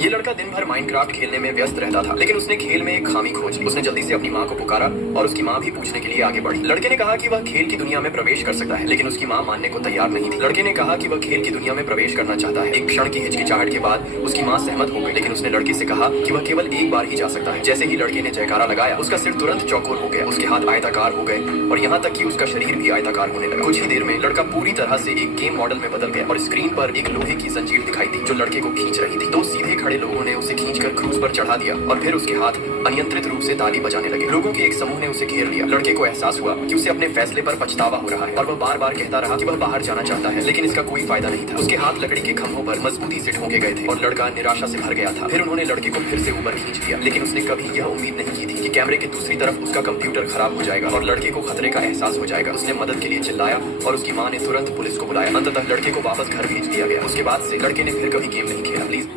ये लड़का दिन भर माइनक्राफ्ट खेलने में व्यस्त रहता था, लेकिन उसने खेल में एक खामी खोजी। उसने जल्दी से अपनी माँ को पुकारा और उसकी माँ भी पूछने के लिए आगे बढ़ी। लड़के ने कहा कि वह खेल की दुनिया में प्रवेश कर सकता है, लेकिन उसकी माँ मानने को तैयार नहीं थी। लड़के ने कहा कि वह खेल की दुनिया में प्रवेश करना चाहता है। एक क्षण की हिचकिचाहट के बाद उसकी माँ सहमत हो गई, लेकिन उसने लड़के से कहा कि वह केवल एक बार ही जा सकता है। जैसे ही लड़के ने जयकारा लगाया, उसका सिर तुरंत चौकोर हो गया, उसके हाथ आयताकार हो गए और यहाँ तक कि उसका शरीर भी आयताकार होने लगा। कुछ ही देर में लड़का पूरी तरह से एक गेम मॉडल में बदल गया और स्क्रीन पर एक लोहे की जंजीर दिखाई दी जो लड़के को खींच रही थी। दो सीधे खड़े लोगों ने उसे खींचकर क्रूज पर चढ़ा दिया और फिर उसके हाथ अनियंत्रित रूप से ताली बजाने लगे। लोगों के एक समूह ने उसे घेर लिया। लड़के को एहसास हुआ कि उसे अपने फैसले पर पछतावा हो रहा है और वह बार बार कहता रहा कि वह बाहर जाना चाहता है, लेकिन इसका कोई फायदा नहीं था। उसके हाथ लकड़ी के खंभों पर मजबूती से ठोके गए थे और लड़का निराशा से भर गया था। फिर उन्होंने लड़के को फिर से ऊपर खींच लिया, लेकिन उसने कभी यह उम्मीद नहीं की थी कि कैमरे के दूसरी तरफ उसका कंप्यूटर खराब हो जाएगा और लड़के को खतरे का एहसास हो जाएगा। उसने मदद के लिए चिल्लाया और उसकी माँ ने तुरंत पुलिस को बुलाया। अंततः लड़के को वापस घर भेज दिया गया। उसके बाद से लड़के ने फिर कभी गेम नहीं खेला। प्लीज